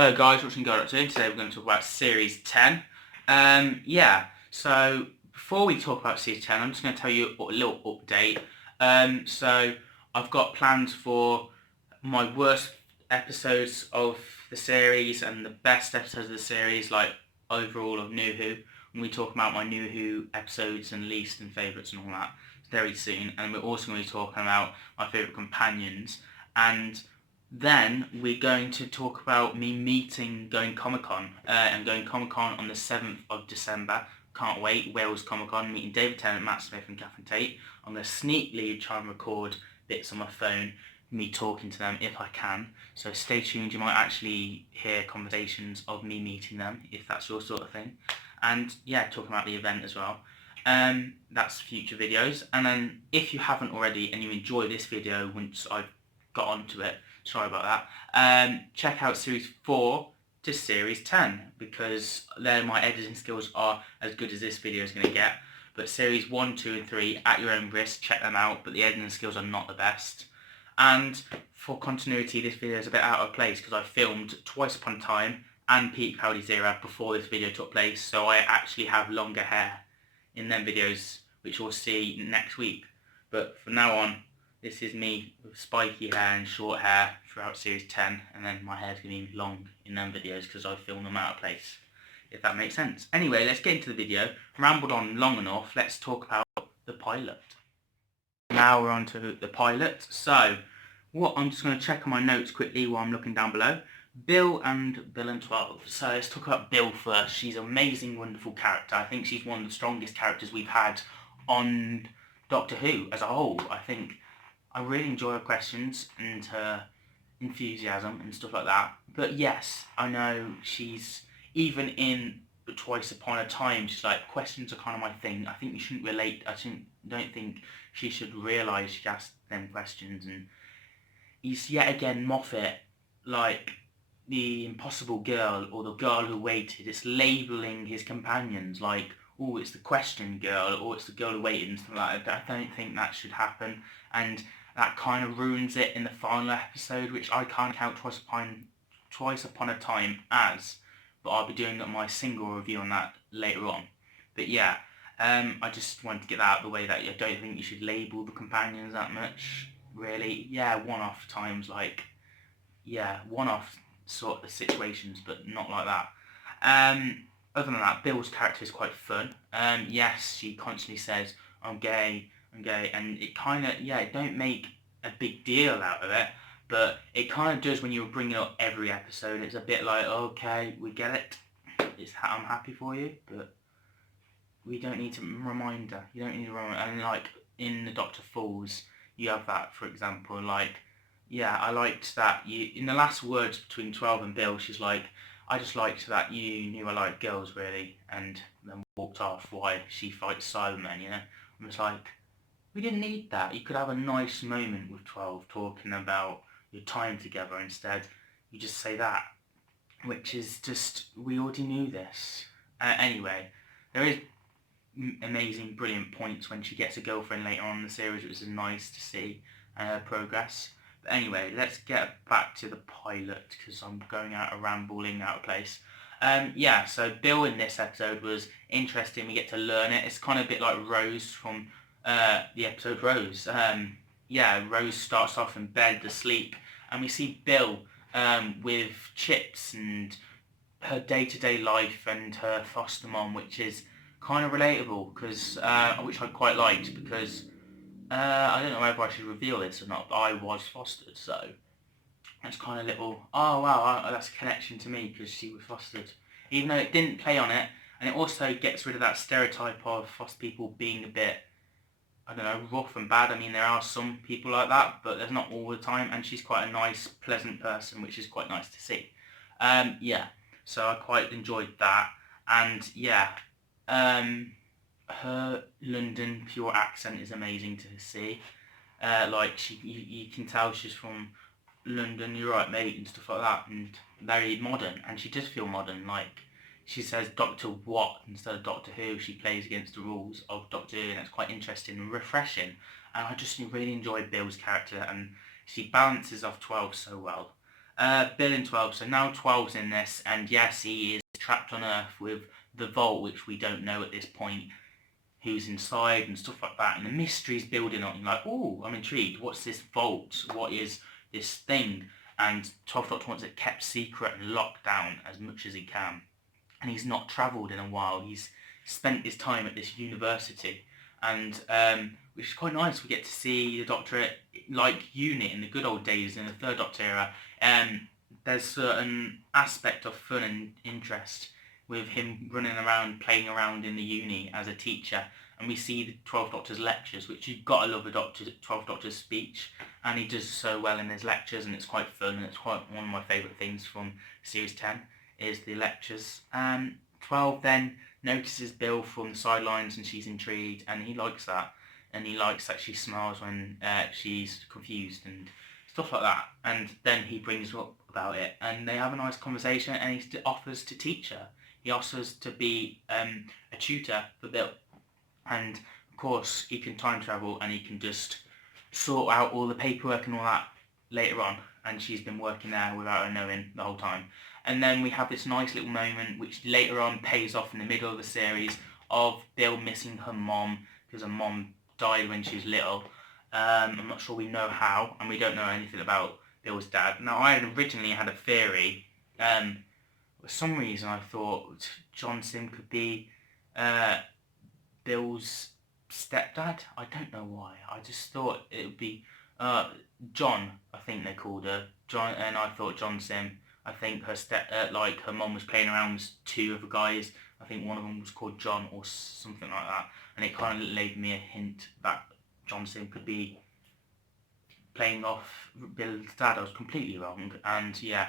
Hello guys, watching Go Doctor. Today we're going to talk about Series 10. So before we talk about Series 10, I'm just going to tell you a little update. So I've got plans for my worst episodes of the series and the best episodes of the series, like overall of New Who. When we talk about my New Who episodes and least and favourites and all that very soon. And we're also going to be talking about my favourite companions. And then we're going to talk about me going Comic-Con and going Comic-Con on the 7th of December. Can't wait. Wales Comic-Con, meeting David Tennant, Matt Smith and Catherine Tate. I'm going to sneakily try and record bits on my phone, me talking to them if I can. So stay tuned. You might actually hear conversations of me meeting them if that's your sort of thing. And yeah, talking about the event as well. That's future videos. And then if you haven't already and you enjoy this video once I've got onto it, sorry about that, check out Series 4 to Series 10 because my editing skills are as good as this video is going to get. But Series 1, 2 and 3, at your own risk, check them out, but the editing skills are not the best. And for continuity, this video is a bit out of place because I filmed Twice Upon a Time and Peak Capaldi's Era before this video took place, so I actually have longer hair in them videos, which we'll see next week. But from now on, this is me with spiky hair and short hair throughout Series 10, and then my hair's going to be long in them videos because I filmed them out of place, if that makes sense. Anyway, let's get into the video. Rambled on long enough, let's talk about the pilot. Now we're on to the pilot. So, I'm just going to check on my notes quickly while I'm looking down below. Bill and 12. So let's talk about Bill first. She's an amazing, wonderful character. I think she's one of the strongest characters we've had on Doctor Who as a whole. I really enjoy her questions and her enthusiasm and stuff like that. But yes, I know she's, even in Twice Upon a Time, she's like, questions are kind of my thing. I think you shouldn't relate, don't think she should realise she asked them questions. And he's yet again Moffat, like the impossible girl or the girl who waited. It's labelling his companions like, oh, it's the question girl or it's the girl who waited and stuff like that. I don't think that should happen. And that kind of ruins it in the final episode, which I can't count Twice Upon a Time as, but I'll be doing my single review on that later on. But yeah, I just wanted to get that out of the way, that I don't think you should label the companions that much, really. Yeah, one-off times, like, yeah, one-off sort of situations, but not like that. Other than that, Bill's character is quite fun. Yes, she constantly says, I'm gay, and it kind of, yeah, it don't make a big deal out of it, but it kind of does when you bring it up every episode. It's a bit like, okay, we get it, I'm happy for you, but we don't need to remind her. You don't need to remind her. And like in The Doctor Falls, you have that, for example, like, yeah, I liked that in the last words between 12 and Bill, she's like, I just liked that you knew I liked girls, really, and then walked off while she fights Cybermen, you know? I was like, we didn't need that. You could have a nice moment with 12 talking about your time together. Instead, you just say that, which is just, we already knew this. Anyway, there is amazing, brilliant points when she gets a girlfriend later on in the series, which is nice to see progress. But anyway, let's get back to the pilot because I'm going out of rambling out of place. Yeah, so Bill in this episode was interesting. We get to learn it. It's kind of a bit like Rose from the episode Rose. Yeah, Rose starts off in bed asleep, and we see Bill with Chips and her day-to-day life and her foster mom, which is kind of relatable, because which I quite liked, because I don't know whether I should reveal this or not, but I was fostered, so that's kind of little, oh wow, that's a connection to me because she was fostered, even though it didn't play on it, and it also gets rid of that stereotype of foster people being a bit, I don't know, rough and bad. I mean, there are some people like that, but there's not all the time, and she's quite a nice, pleasant person, which is quite nice to see. Yeah, so I quite enjoyed that, and yeah, her London pure accent is amazing to see. Like, you can tell she's from London, you're right mate, and stuff like that, and very modern, and she does feel modern. Like, she says Doctor What instead of Doctor Who. She plays against the rules of Doctor Who, and it's quite interesting and refreshing, and I just really enjoy Bill's character, and she balances off 12 so well. Bill in 12. So now 12's in this, and yes, he is trapped on Earth with the Vault, which we don't know at this point who's inside and stuff like that. And the mystery's building up. You're like, oh, I'm intrigued. What's this Vault? What is this thing? And 12th Doctor wants it kept secret and locked down as much as he can. And he's not travelled in a while. He's spent his time at this university, and which is quite nice. We get to see the Doctor like UNIT in the good old days in the Third Doctor era. There's certain aspect of fun and interest with him running around, playing around in the uni as a teacher, and we see the 12th Doctor's lectures, which you've got to love a 12th Doctor's speech, and he does so well in his lectures, and it's quite fun, and it's quite one of my favourite things from Series 10 is the lectures. 12 then notices Bill from the sidelines, and she's intrigued, and he likes that, and he likes that she smiles when she's confused and stuff like that, and then he brings up about it, and they have a nice conversation, and he offers to teach her. He offers to be a tutor for Bill, and of course he can time travel, and he can just sort out all the paperwork and all that later on, and she's been working there without her knowing the whole time. And then we have this nice little moment which later on pays off in the middle of the series of Bill missing her mom, because her mom died when she was little. I'm not sure we know how, and we don't know anything about Bill's dad. Now, I had originally had a theory. For some reason I thought John Sim could be Bill's stepdad. I don't know why. I just thought it would be John, I think they called her. John, and I thought John Sim. I think her her mom was playing around with two other guys. I think one of them was called John or something like that. And it kind of gave me a hint that John Sim could be playing off Bill's dad. I was completely wrong. And yeah,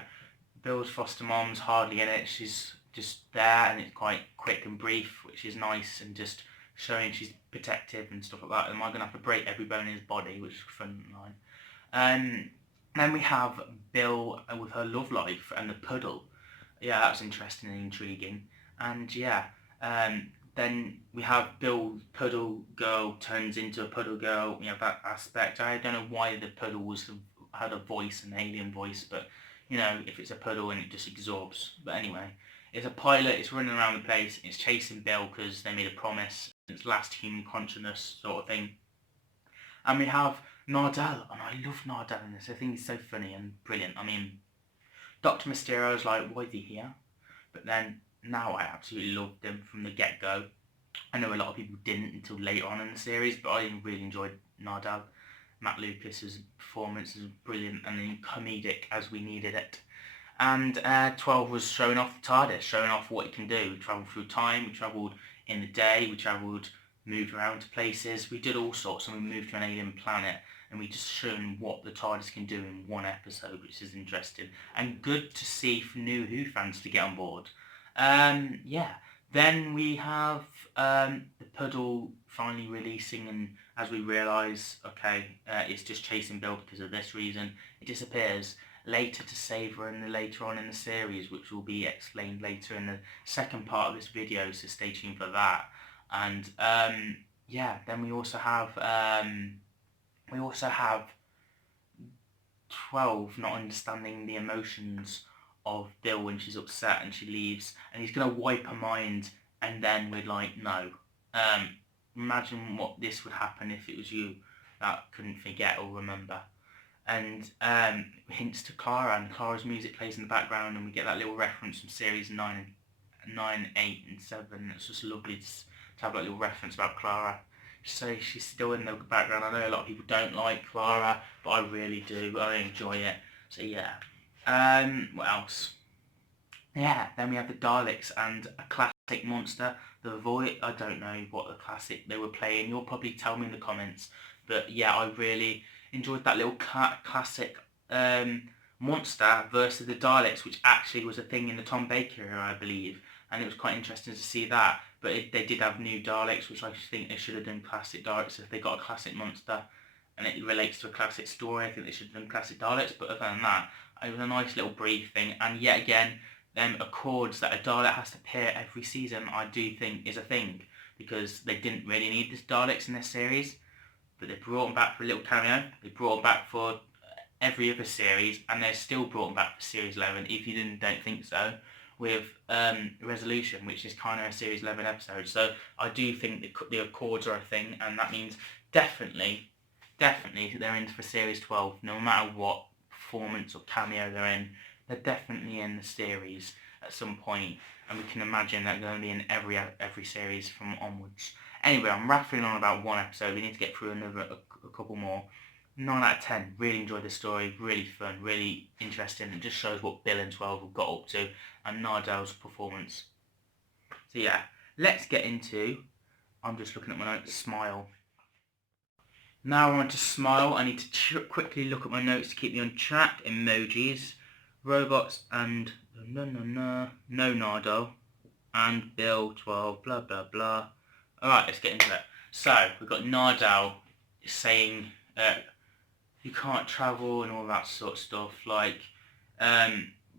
Bill's foster mom's hardly in it. She's just there, and it's quite quick and brief, which is nice, and just showing she's protective and stuff like that. Am I going to have to break every bone in his body, which is a fun line. Then we have Bill with her love life and the puddle. Yeah, that's interesting and intriguing. And yeah, then we have Bill puddle girl turns into a puddle girl. We have that aspect. I don't know why the puddle had a voice, an alien voice, but you know, if it's a puddle and it just absorbs. But anyway, it's a pilot, it's running around the place, it's chasing Bill because they made a promise, it's last human consciousness sort of thing. And we have Nardelle, and I love Nardelle in this. I think he's so funny and brilliant. I mean, Dr. Mysterio's like, why is he here? But then, now I absolutely loved him from the get-go. I know a lot of people didn't until later on in the series, but I really enjoyed Nardelle. Matt Lucas's performance is brilliant and comedic as we needed it. And 12 was showing off the TARDIS, showing off what it can do. We travelled through time, we travelled in the day, we travelled, moved around to places, we did all sorts, and we moved to an alien planet, and we just shown what the TARDIS can do in one episode, which is interesting. And good to see for new Who fans to get on board. Yeah. Then we have the puddle finally releasing, and as we realise, okay, it's just chasing Bill because of this reason, it disappears later to save her later on in the series, which will be explained later in the second part of this video, so stay tuned for that. And yeah, then we also have 12 not understanding the emotions of Bill when she's upset and she leaves, and he's going to wipe her mind, and then we're like, no. Imagine what this would happen if it was you that couldn't forget or remember. And hints to Clara, and Clara's music plays in the background, and we get that little reference from series 9, 8 and 7. It's just lovely to have that little reference about Clara. So she's still in the background. I know a lot of people don't like Clara, but I really do. I enjoy it. So yeah. What else? Yeah, then we have the Daleks and a classic monster, the Void. I don't know what the classic they were playing. You'll probably tell me in the comments. But yeah, I really enjoyed that little classic monster versus the Daleks, which actually was a thing in the Tom Baker era, I believe. And it was quite interesting to see that. But they did have new Daleks, which I think they should have done classic Daleks if they got a classic monster. And it relates to a classic story. I think they should have done classic Daleks. But other than that, it was a nice little brief thing. And yet again, Accords that a Dalek has to appear every season, I do think is a thing. Because they didn't really need this Daleks in this series. But they brought them back for a little cameo. They brought them back for every other series, and they're still brought back for Series 11, if you don't think so, with Resolution, which is kind of a Series 11 episode. So I do think the Accords are a thing, and that means definitely they're in for Series 12, no matter what performance or cameo they're in. They're definitely in the series at some point, and we can imagine they're going to be in every series from onwards. Anyway, I'm rattling on about one episode. We need to get through a couple more. 9 out of 10. Really enjoyed the story. Really fun. Really interesting. It just shows what Bill and 12 have got up to, and Nardell's performance. So yeah, let's get into. I'm just looking at my notes. Smile. Now I want to smile. I need to quickly look at my notes to keep me on track. Emojis, robots, and no Nardell, and Bill 12. Blah blah blah. All right, let's get into it. So we've got Nardell saying you can't travel and all that sort of stuff. Like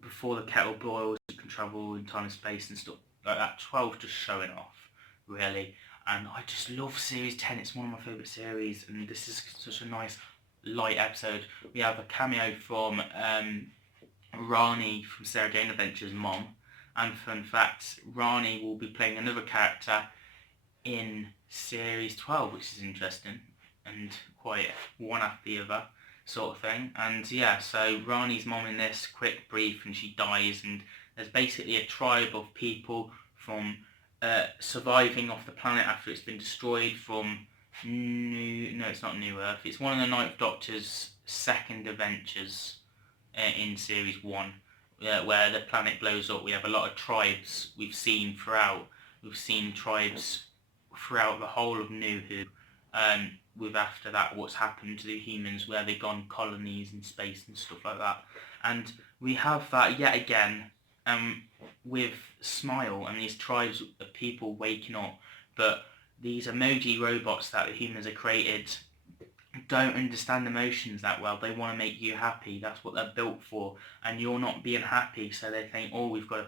before the kettle boils, you can travel in time and space and stuff like that. 12 just showing off, really. And I just love Series 10. It's one of my favourite series, and this is such a nice, light episode. We have a cameo from Rani from Sarah Jane Adventures' mom. And fun fact, Rani will be playing another character in Series 12, which is interesting, and quite one after the other sort of thing. And yeah, so Rani's mom in this, quick, brief, and she dies, and there's basically a tribe of people from surviving off the planet after it's been destroyed from it's not New Earth. It's one of the Ninth Doctor's second adventures in Series 1, where the planet blows up. We have a lot of tribes we've seen throughout. We've seen tribes throughout the whole of New Who. With after that what's happened to the humans, where they've gone colonies in space and stuff like that. And we have that yet again with Smile and these tribes of people waking up, but these emoji robots that the humans have created don't understand emotions that well. They want to make you happy. That's what they're built for, and you're not being happy, so they think, oh, we've got to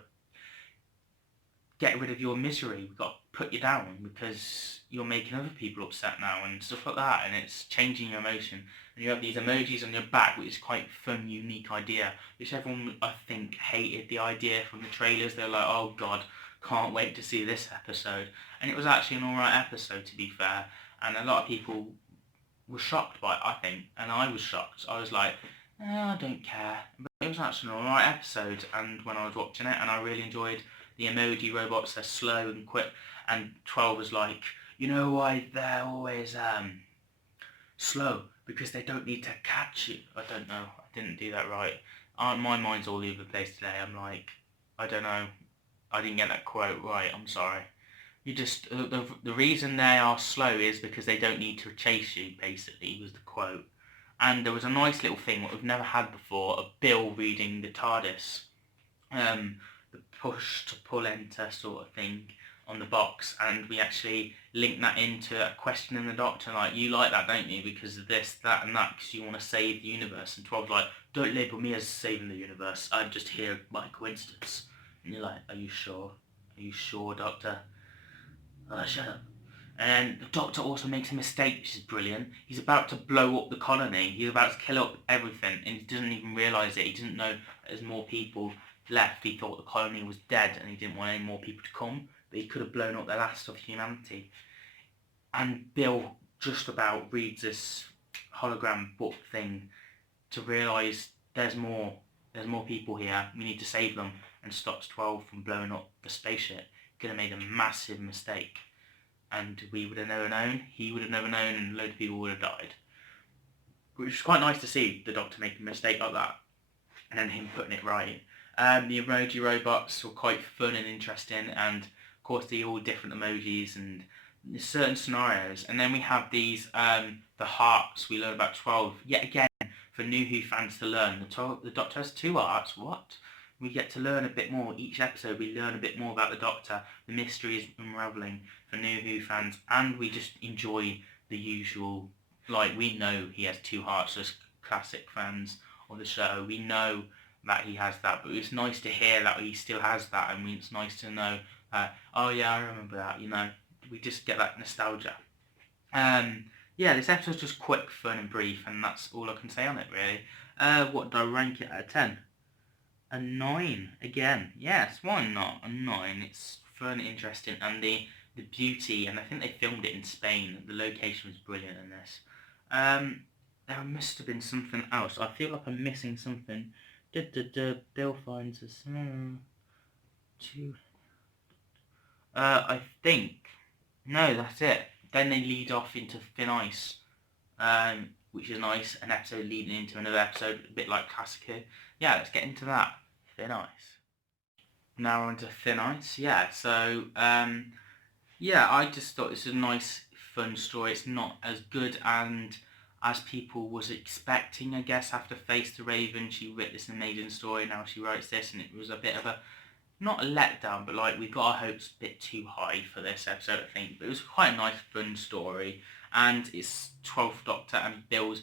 get rid of your misery, we've got to put you down because you're making other people upset now and stuff like that, and it's changing your emotion. And you have these emojis on your back, which is quite a fun, unique idea, which everyone, I think, hated the idea from the trailers. They're like, oh god, can't wait to see this episode. And it was actually an alright episode, to be fair, and a lot of people were shocked by it, I think, and I was shocked. I was like, I don't care. But it was actually an alright episode, and when I was watching it, and I really enjoyed the emoji robots. They're slow and quick, and 12 was like, you know why they're always slow? Because they don't need to catch you. I don't know, I didn't do that right. My mind's all over the place today. I'm like, I don't know, I didn't get that quote right, I'm sorry. You just, the reason they are slow is because they don't need to chase you, basically, was the quote. And there was a nice little thing, what we've never had before, of Bill reading the TARDIS. The push to pull enter sort of thing on the box, and we actually link that into a question in the Doctor, like, you like that, don't you, because of this, that and that, because you want to save the universe. And 12's like, don't label me as saving the universe, I'm just here by coincidence. And you're like, are you sure? Are you sure, Doctor? Shut up. And the Doctor also makes a mistake, which is brilliant. He's about to blow up the colony. He's about to kill up everything, and he doesn't even realise it. He doesn't know there's more people left. He thought the colony was dead, and he didn't want any more people to come, but he could have blown up the last of humanity. And Bill just about reads this hologram book thing to realise there's more people here. We need to save them, and stops 12 from blowing up the spaceship. Could have made a massive mistake, and we would have never known, he would have never known, and a load of people would have died. Which is quite nice to see the Doctor make a mistake like that, and then him putting it right. The emoji robots were quite fun and interesting, and of course they're all different emojis and certain scenarios. And then we have these, the hearts. We learn about 12, yet again, for New Who fans to learn. The Doctor has 2 hearts, what? We get to learn a bit more. Each episode we learn a bit more about the Doctor. The mystery is unravelling for New Who fans, and we just enjoy the usual, like, we know he has 2 hearts as classic fans of the show. We know that he has that, but it's nice to hear that he still has that. I mean, it's nice to know that, oh yeah, I remember that, you know. We just get that nostalgia. yeah, this episode's just quick, fun and brief, and that's all I can say on it really. What do I rank it out of 10? A 9 again. Yes, why not? A 9. It's fun, interesting, and the beauty, and I think they filmed it in Spain. The location was brilliant in this. There must have been something else. I feel like I'm missing something. Bill finds us. Two. I think. No, that's it. Then they lead off into Thin Ice, which is nice. An episode leading into another episode, a bit like Classic. Yeah, let's get into that. Thin Ice. Now we're onto Thin Ice. Yeah, so yeah, I just thought this was a nice, fun story. It's not as good and as people was expecting, I guess. After Face the Raven, she wrote this amazing story. Now she writes this, and it was a bit of a not a letdown, but like we got our hopes a bit too high for this episode, I think. But it was quite a nice, fun story, and it's 12th Doctor and Bill's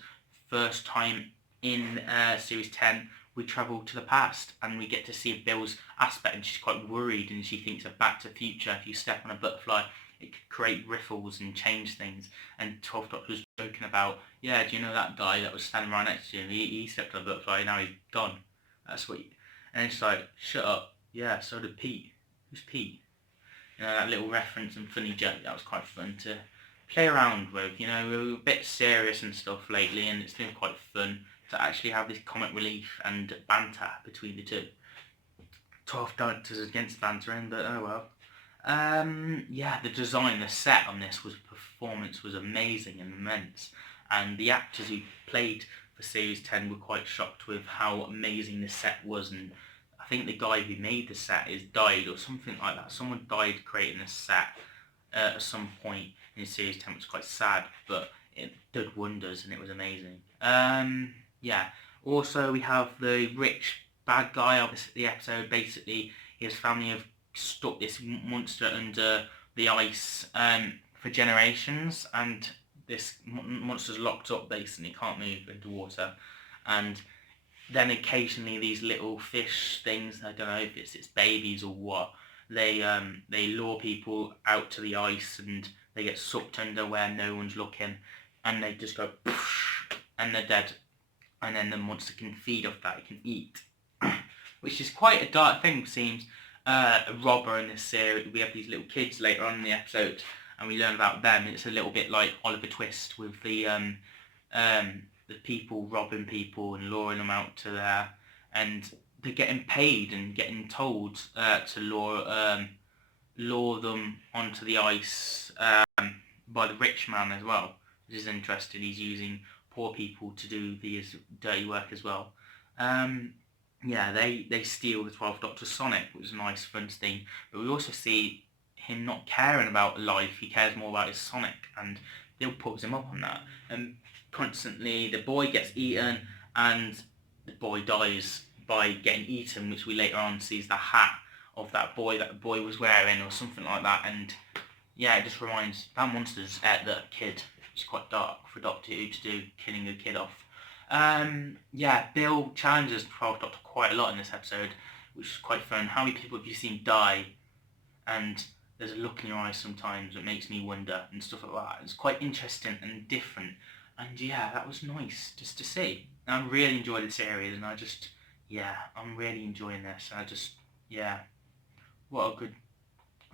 first time in Series 10. We travel to the past, and we get to see Bill's aspect, and she's quite worried, and she thinks of Back to the Future. If you step on a butterfly, it could create ripples and change things. And 12th Doctor was joking about, yeah, do you know that guy that was standing right next to you? He stepped on a butterfly, now he's gone. That's what. And it's like, shut up. Yeah, so did Pete. Who's Pete? You know, that little reference and funny joke, that was quite fun to play around with. You know, we were a bit serious and stuff lately, and it's been quite fun to actually have this comic relief and banter between the two. 12 Doctors against bantering, but oh well. Yeah, the design, the set on this performance was amazing and immense, and the actors who played for Series 10 were quite shocked with how amazing the set was, and I think the guy who made the set is died or something like that. Someone died creating this set at some point in Series 10, which was quite sad, but it did wonders and it was amazing. Yeah. Also, we have the rich bad guy of the episode. Basically, his family have stuck this monster under the ice for generations, and this monster's locked up basically, can't move into water, and then occasionally these little fish things, I don't know if it's babies or what, they lure people out to the ice and they get sucked under where no one's looking, and they just go poosh, and they're dead, and then the monster can feed off that, it can eat, which is quite a dark thing. Seems a robber in this series. We have these little kids later on in the episode, and we learn about them. It's a little bit like Oliver Twist with the people robbing people and luring them out to there, and they're getting paid and getting told to lure them onto the ice by the rich man as well, which is interesting. He's using poor people to do the dirty work as well. Yeah, they steal the 12th Doctor Sonic, which is a nice fun thing, but we also see him not caring about life. He cares more about his Sonic, and Bill puts him up on that, and constantly the boy gets eaten, and the boy dies by getting eaten, which we later on sees the hat of that the boy was wearing or something like that. And yeah, it just reminds, that monster's at the kid. It's quite dark for Doctor Who to do, killing a kid off. Yeah, Bill challenges 12th Doctor quite a lot in this episode, which is quite fun. How many people have you seen die? And there's a look in your eyes sometimes that makes me wonder and stuff like that. It's quite interesting and different. And yeah, that was nice just to see. I really enjoyed the series, and I'm really enjoying this. What a good,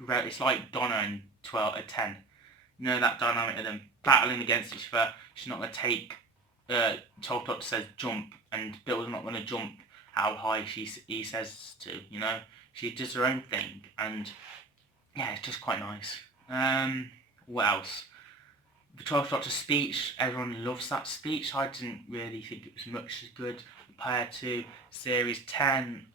it's like Donna and 10. You know, that dynamic of them battling against each other. She's not going to take, 12th Doctor says jump, and Bill's not going to jump how high he says to, you know. She does her own thing, and yeah, it's just quite nice. What else? The 12th Doctor speech, everyone loves that speech. I didn't really think it was much as good compared to Series 10,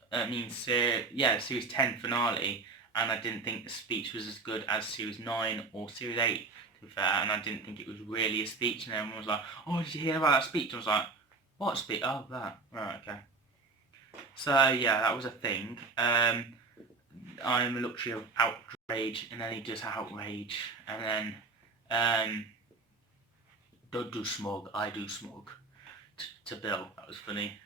Series 10 finale, and I didn't think the speech was as good as Series 9 or Series 8, to be fair, and I didn't think it was really a speech, and everyone was like, oh, did you hear about that speech? I was like, what speech? Oh, that. Right, okay. So, yeah, that was a thing. I'm a luxury of outrage, and then he does outrage, and then, don't do smog, I do smog, to Bill. That was funny.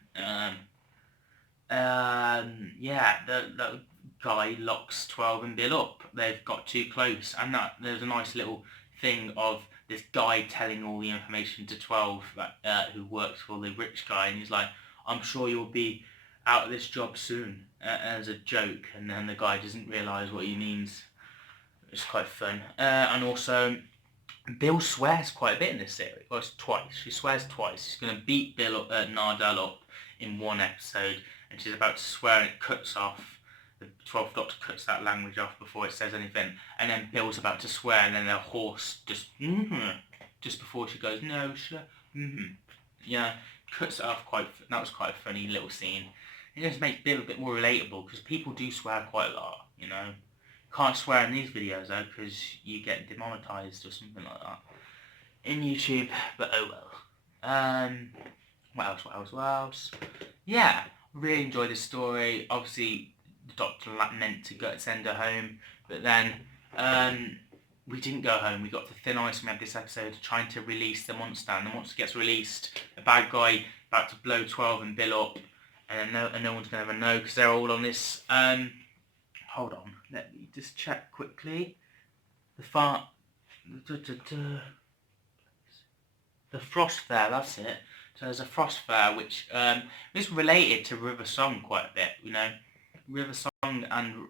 Yeah, the guy locks 12 and Bill up. They've got too close, and that there's a nice little thing of this guy telling all the information to 12 who works for the rich guy, and he's like, I'm sure you'll be out of this job soon, as a joke, and then the guy doesn't realise what he means. It's quite fun. And also, Bill swears quite a bit in this series. Well, it's twice. She swears twice. She's going to beat Nardelle up in one episode, and she's about to swear, and it cuts off. The 12th Doctor cuts that language off before it says anything, and then Bill's about to swear, and then their horse just before she goes, no, yeah, cuts it off that was quite a funny little scene. It just makes Bill a bit more relatable, because people do swear quite a lot, you know. Can't swear in these videos though, because you get demonetized or something like that in YouTube, but oh well. What else? Yeah, really enjoyed this story. Obviously, the Doctor meant to send her home, but then we didn't go home. We got to Thin Ice, and we had this episode trying to release the monster, and the monster gets released. The bad guy about to blow 12 and Bill up, and no one's going to ever know, because they're all on this... hold on, let me just check quickly. The Frost Fair, that's it. So there's a Frost Fair, which is related to River Song quite a bit, you know. River Song and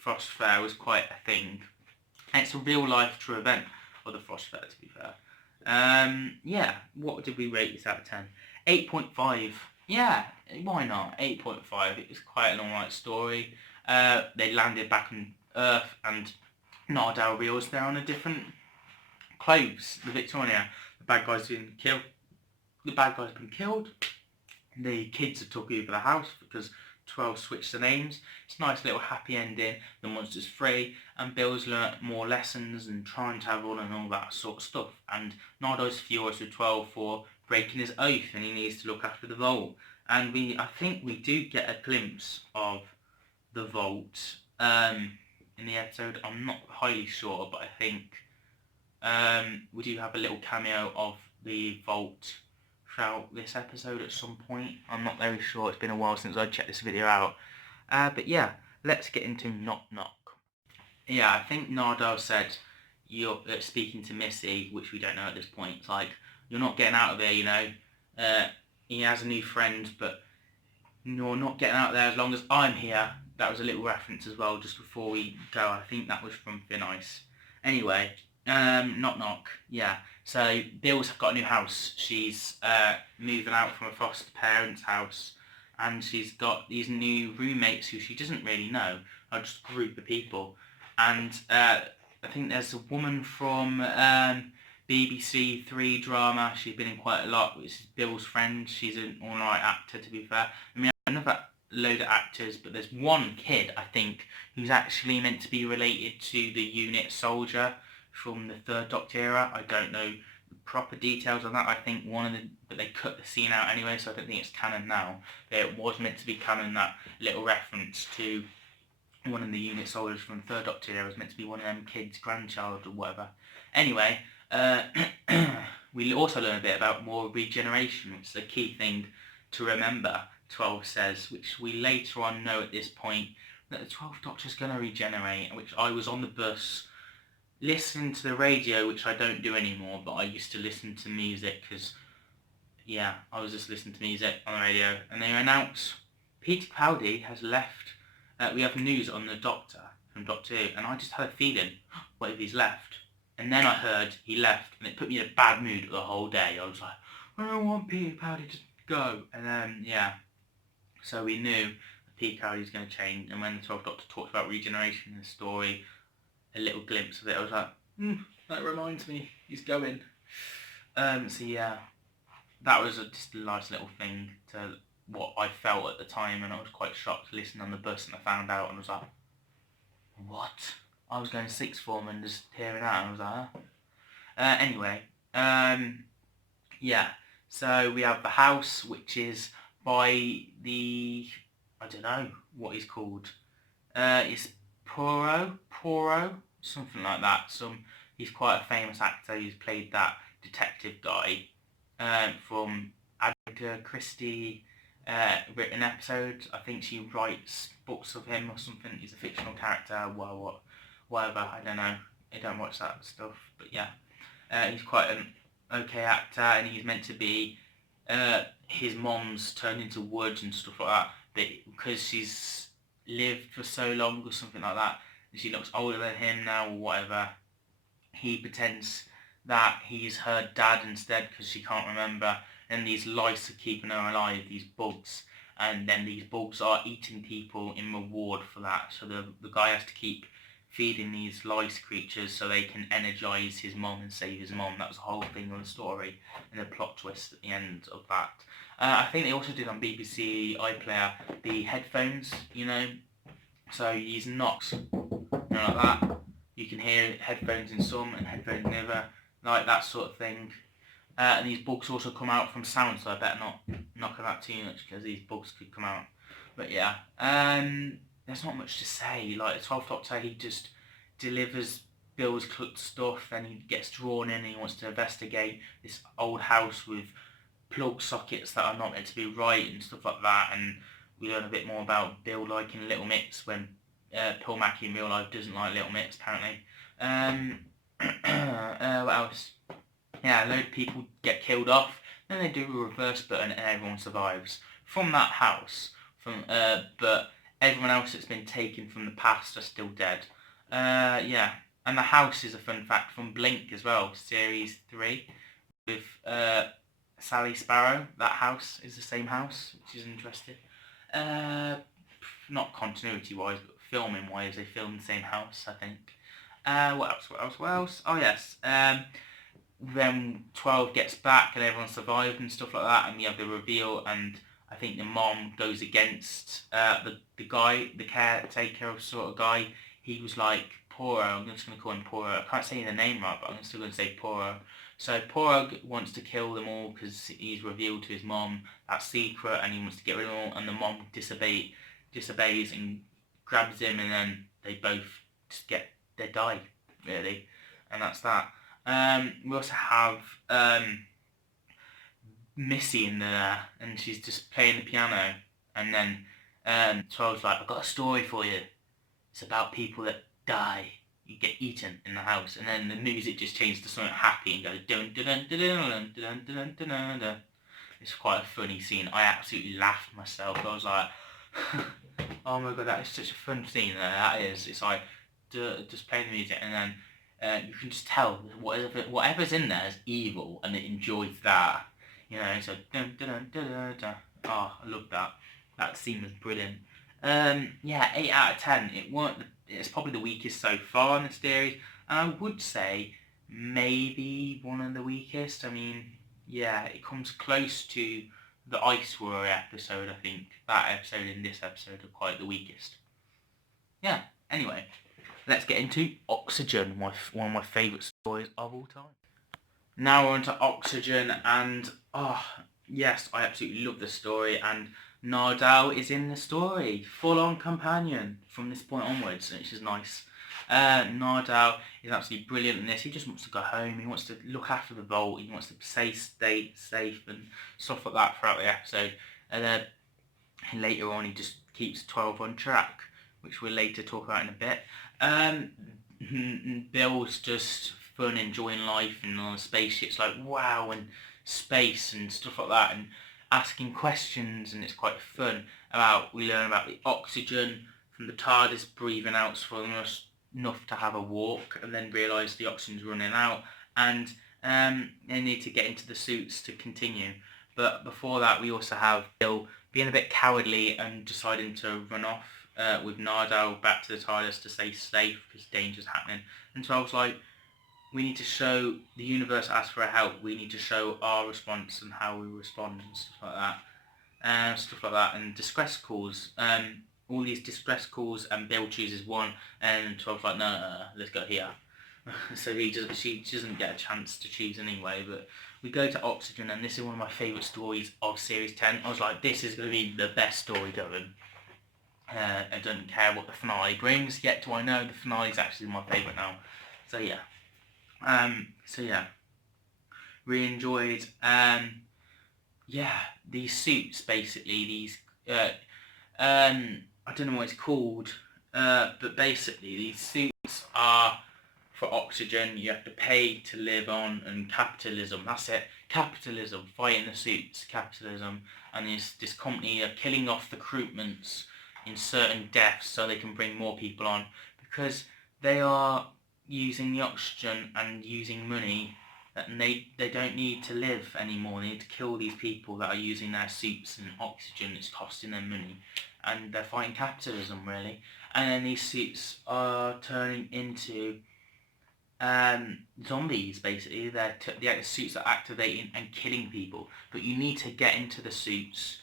Frost Fair was quite a thing. And it's a real life true event of the Frost Fair, to be fair. Yeah, what did we rate this out of 10? 8.5. Yeah, why not? 8.5. It was quite an alright story. They landed back on Earth, and Nardelle realised they're on a different clothes. The Victoria, the bad guy's been killed. The kids are took over the house because 12 switched the names. It's a nice little happy ending. The monster's free, and Bill's learnt more lessons and trying to travel and all that sort of stuff. And Nardelle's furious with 12 for breaking his oath, and he needs to look after the vault. And I think we do get a glimpse of the vault in the episode. I'm not highly sure, but I think we do have a little cameo of the vault throughout this episode at some point. I'm not very sure. It's been a while since I checked this video out. But yeah, let's get into Knock Knock. Yeah, I think Nardelle said, you're speaking to Missy, which we don't know at this point. It's like, you're not getting out of there, you know. He has a new friend, but you're not getting out of there as long as I'm here. That was a little reference as well, just before we go. I think that was from Thin Ice. Anyway, Knock Knock, yeah. So, Bill's got a new house. She's moving out from a foster parent's house, and she's got these new roommates who she doesn't really know, are just a group of people. And I think there's a woman from BBC 3 drama. She's been in quite a lot, which is Bill's friend. She's an alright actor, to be fair. I mean, another load of actors, but there's one kid, I think, who's actually meant to be related to the unit soldier from the Third Doctor era. I don't know the proper details on that. I think but they cut the scene out anyway, so I don't think it's canon now. But it was meant to be canon, that little reference to one of the unit soldiers from the Third Doctor era was meant to be one of them kids' grandchild or whatever. Anyway, we also learn a bit about more regeneration, which is a key thing to remember, 12 says, which we later on know at this point that the 12th Doctor's going to regenerate, which I was on the bus listening to the radio, which I don't do anymore, but I used to listen to music because, yeah, I was just listening to music on the radio, and they announce Peter Capaldi has left. We have news on the Doctor from Doctor Who, and I just had a feeling, what if he's left? And then I heard he left, and it put me in a bad mood the whole day. I was like, I don't want Peter Capaldi to go. And then, yeah, so we knew that Peter Capaldi was going to change, and when the 12th Doctor talked about regeneration in the story, a little glimpse of it, I was like, that reminds me, he's going. So yeah, that was just a nice little thing to what I felt at the time, and I was quite shocked to listen on the bus, and I found out, and I was like, what? I was going sixth form and just hearing that, and I was like, anyway, yeah, so we have the house, which is by the, I don't know what he's called, it's Poirot, something like that. He's quite a famous actor who's played that detective guy from Agatha Christie written episodes. I think she writes books of him or something. He's a fictional character, whatever, I don't know. I don't watch that stuff, but yeah. He's quite an okay actor, and he's meant to be his mom's turned into wood and stuff like that. But because she's lived for so long or something like that, and she looks older than him now or whatever, he pretends that he's her dad instead because she can't remember. And these lice are keeping her alive, these bugs. And then these bugs are eating people in reward for that. So the guy has to keep feeding these lice creatures so they can energize his mom and save his mom. That was the whole thing of the story and the plot twist at the end of that. I think they also did on BBC iPlayer the headphones, so you use knocks, like that. You can hear headphones in some and headphones in other, like that sort of thing. And these bugs also come out from sound, so I better not knock on that too much because these bugs could come out. But yeah, there's not much to say. Like the 12th Doctor, he just delivers Bill's stuff, then he gets drawn in and he wants to investigate this old house with plug sockets that are not meant to be right and stuff like that. And we learn a bit more about Bill liking Little Mix when Paul Mackey in real life doesn't like Little Mix, apparently. What else? Yeah, a load of people get killed off, then they do a reverse button and everyone survives from that house. But everyone else that's been taken from the past are still dead. Yeah, and the house is a fun fact from Blink as well, series 3, with Sally Sparrow. That house is the same house, which is interesting. Not continuity-wise, but filming-wise, they filmed the same house, I think. What else? Oh yes. Then 12 gets back and everyone survived and stuff like that, and we have the reveal, and I think the mom goes against the guy, the caretaker sort of guy. He was like Poro. I'm just going to call him Poro. I can't say the name right, but I'm still going to say Poro. So Porog wants to kill them all because he's revealed to his mom that secret, and he wants to get rid of them all, and the mom disobeys and grabs him, and then they both just they die, really, and that's that. We also have Missy in there, and she's just playing the piano, and then 12's like, I've got a story for you. It's about people that die, you get eaten in the house, and then the music just changes to something happy and goes dun dun dun dun dun dun dun dun dun dun. It's quite a funny scene. I absolutely laughed myself. I was like, oh my god, that is such a fun scene. That is. It's like just playing the music, and then you can just tell whatever's in there is evil, and it enjoys that. So dun dun dun dun dun. Dun. Oh, I love that. That scene was brilliant. Yeah, 8 out of 10. It's probably the weakest so far in the series, and I would say maybe one of the weakest. I mean, yeah, it comes close to the Ice Warrior episode. I think that episode and this episode are quite the weakest. Yeah. Anyway, let's get into Oxygen, one of my favourite stories of all time. Now we're on to Oxygen, and yes, I absolutely love the story, and Nardal is in the story, full-on companion from this point onwards, which is nice. Nardal is absolutely brilliant in this. He just wants to go home, he wants to look after the vault, he wants to stay safe and stuff like that throughout the episode. And later on he just keeps 12 on track, which we'll later talk about in a bit. Bill's just fun, enjoying life and on the spaceships, like wow, and space and stuff like that, and asking questions, and it's quite fun. We learn about the oxygen from the TARDIS breathing out for us enough to have a walk, and then realise the oxygen's running out, and they need to get into the suits to continue. But before that, we also have Bill being a bit cowardly and deciding to run off with Nardal back to the TARDIS to stay safe because danger's happening. And so I was like, we need to show the universe asks for help. We need to show our response and how we respond and stuff like that. And distress calls. All these distress calls, and Bill chooses one, and 12's like, no, let's go here. So she doesn't get a chance to choose anyway. But we go to Oxygen, and this is one of my favourite stories of Series 10. I was like, this is going to be the best story going. I don't care what the finale brings, yet do I know the finale is actually my favourite now. So yeah. Really enjoyed, these suits, basically, these, I don't know what it's called, but basically these suits are for oxygen, you have to pay to live on, and capitalism, that's it. Capitalism, fighting the suits, capitalism, and this company are killing off the recruitments in certain deaths so they can bring more people on, because they are using the oxygen and using money, and they don't need to live anymore. They need to kill these people that are using their suits and oxygen. It's costing them money, and they're fighting capitalism, really. And then these suits are turning into zombies, basically. The suits are activating and killing people, but you need to get into the suits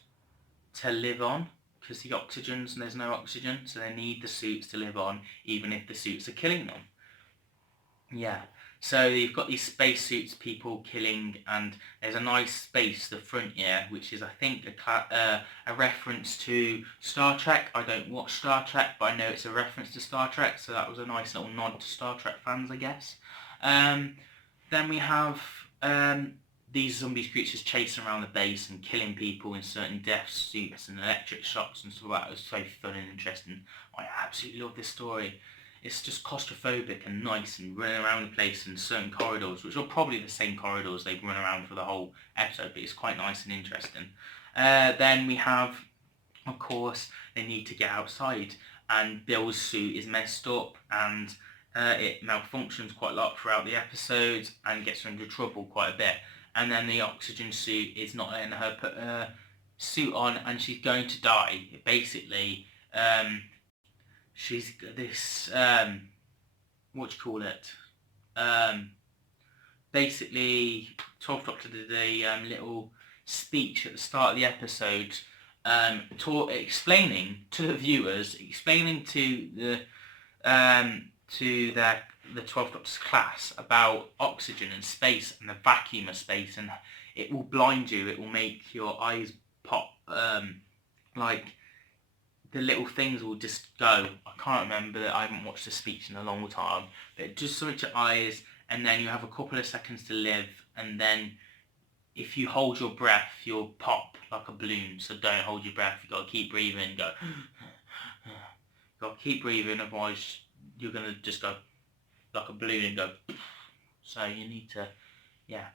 to live on, because the oxygen's, and there's no oxygen, so they need the suits to live on, even if the suits are killing them. Yeah, so you've got these spacesuits people killing, and there's a nice space, the Frontier, which is, I think, a reference to Star Trek. I don't watch Star Trek, but I know it's a reference to Star Trek, so that was a nice little nod to Star Trek fans, I guess. Then we have these zombie creatures chasing around the base and killing people in certain death suits and electric shocks and stuff like that. It was so fun and interesting. I absolutely love this story. It's just claustrophobic and nice, and running around the place in certain corridors, which are probably the same corridors they run around for the whole episode, but it's quite nice and interesting. Then we have, of course, they need to get outside, and Bill's suit is messed up, and it malfunctions quite a lot throughout the episode and gets her into trouble quite a bit. And then the oxygen suit is not letting her put her suit on, and she's going to die. Basically, she's this, basically, 12th Doctor did a little speech at the start of the episode, explaining to the viewers, explaining to the 12th Doctor's class about oxygen and space and the vacuum of space, and it will blind you, it will make your eyes pop, like the little things will just go. I can't remember, I haven't watched the speech in a long time, but it just switch your eyes, and then you have a couple of seconds to live, and then if you hold your breath, you'll pop like a balloon. So don't hold your breath, you gotta keep breathing, go gotta keep breathing, otherwise you're gonna just go like a balloon and go. So you need to, yeah,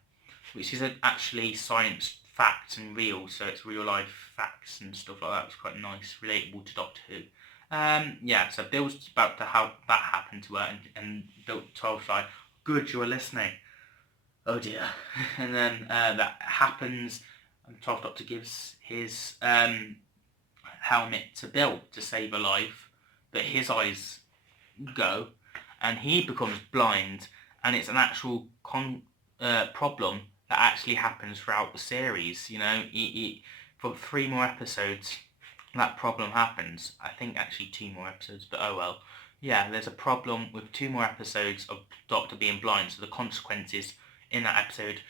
which is actually science fact and real, so it's real life facts and stuff like that. It's quite nice, relatable to Doctor Who. Yeah, so Bill's about to have that happen to her, and Bill 12's like, good, you're listening. Oh dear. And then that happens, and 12th Doctor gives his helmet to Bill to save her life, but his eyes go, and he becomes blind, and it's an actual problem that actually happens throughout the series. You know, for 3 more episodes, that problem happens. I think actually 2 more episodes, but oh well. Yeah, there's a problem with 2 more episodes of Doctor being blind, so the consequences in that episode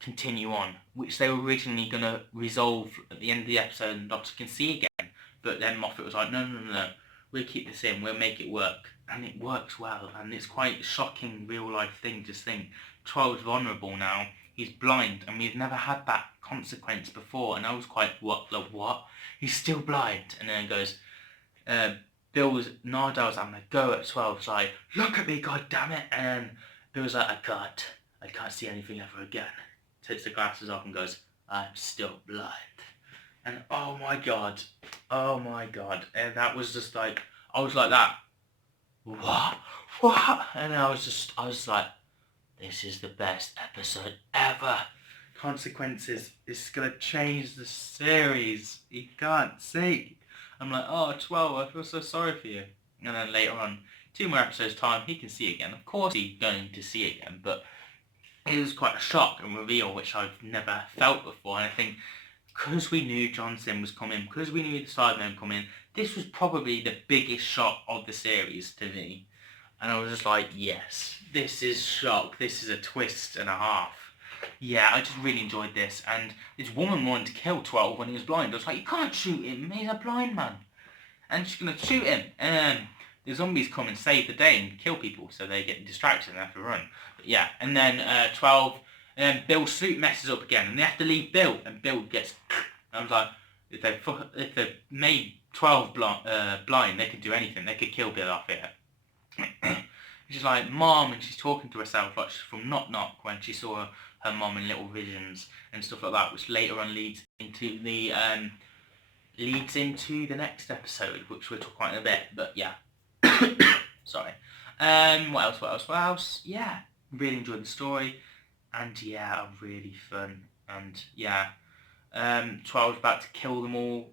continue on, which they were originally going to resolve at the end of the episode and Doctor can see again, but then Moffat was like, no, we'll keep this in, we'll make it work, and it works well, and it's quite a shocking real life thing to think. 12's vulnerable now, he's blind, and we've never had that consequence before, and I was quite, what? He's still blind, and then it goes, Nardole's having a go at 12, it's like, look at me, god damn it, and then Bill's like, I can't see anything ever again. Takes the glasses off and goes, I'm still blind. And oh my god, and that was just like, I was like that, what? And I was like, this is the best episode ever. Consequences, it's gonna change the series. You can't see. I'm like, oh, 12, I feel so sorry for you. And then later on, 2 more episodes time, he can see again. Of course he's going to see again, but it was quite a shock and reveal which I've never felt before. And I think because we knew John Sim was coming, because we knew the Cybermen coming, this was probably the biggest shock of the series to me. And I was just like, yes, this is shock. This is a twist and a half. Yeah, I just really enjoyed this. And this woman wanted to kill 12 when he was blind. I was like, you can't shoot him. He's a blind man. And she's going to shoot him. And the zombies come and save the day and kill people. So they get distracted and have to run. But yeah, and then 12, and then Bill's suit messes up again. And they have to leave Bill. And Bill gets... I was like, if they made 12 blind, they could do anything. They could kill Bill off here. She's like, Mom, and she's talking to herself like she's from Knock Knock when she saw her mom in Little Visions and stuff like that, which later on leads into the next episode, which we'll talk about in a bit. But yeah, sorry. What else? Yeah, really enjoyed the story, and yeah, really fun, and yeah. 12's about to kill them all.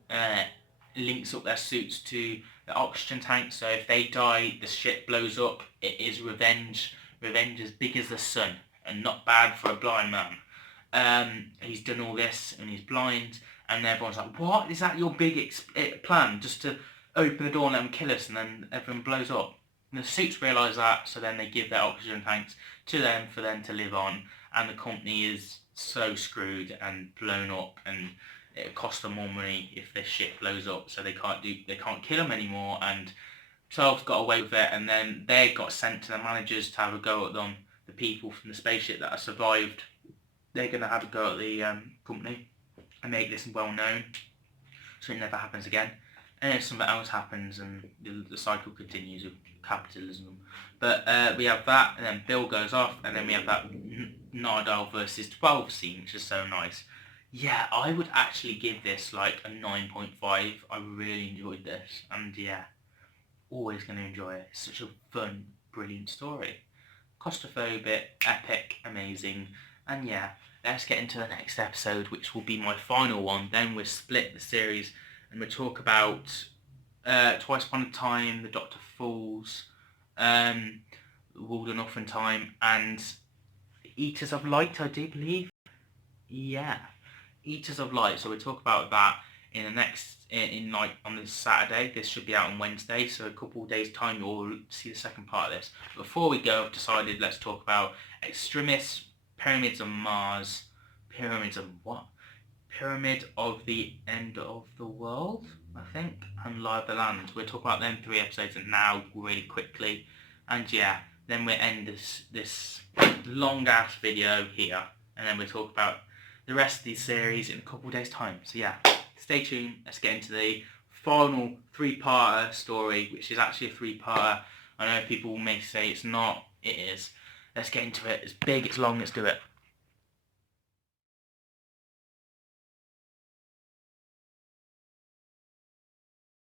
Links up their suits to the oxygen tank, so if they die, the ship blows up. It is revenge. Revenge as big as the sun, and not bad for a blind man. He's done all this, and he's blind, and everyone's like, what? Is that your big plan? Just to open the door and let them kill us, and then everyone blows up? And the suits realise that, so then they give their oxygen tanks to them for them to live on, and the company is so screwed and blown up, and it costs them more money if their ship blows up, so they can't kill them anymore, and 12's got away with it, and then they got sent to the managers to have a go at them. The people from the spaceship that have survived, they're going to have a go at the company and make this well known so it never happens again. And if something else happens, and the cycle continues with capitalism. But we have that, and then Bill goes off, and then we have that Nardole versus 12 scene, which is so nice. Yeah, I would actually give this like a 9.5. I really enjoyed this, and yeah, always going to enjoy it. It's such a fun, brilliant story. Claustrophobic, epic, amazing, and yeah, let's get into the next episode, which will be my final one. Then we'll split the series, and we'll talk about Twice Upon a Time, The Doctor Falls, Walden Off in Time, and Eaters of Light, I do believe. Yeah, Eaters of Light. So we'll talk about that in the next, on this Saturday. This should be out on Wednesday, so a couple of days time you'll see the second part of this. Before we go, I've decided let's talk about Extremis, Pyramids of Mars, Pyramids of what? Pyramid of the End of the World, I think, and Live the Land. We'll talk about them 3 episodes now really quickly, and yeah, then we'll end this long ass video here, and then we'll talk about the rest of these series in a couple of days time. So yeah, stay tuned. Let's get into the final 3-parter story, which is actually a 3-parter. I know people may say it's not. It is. Let's get into it. It's big, it's long, let's do it.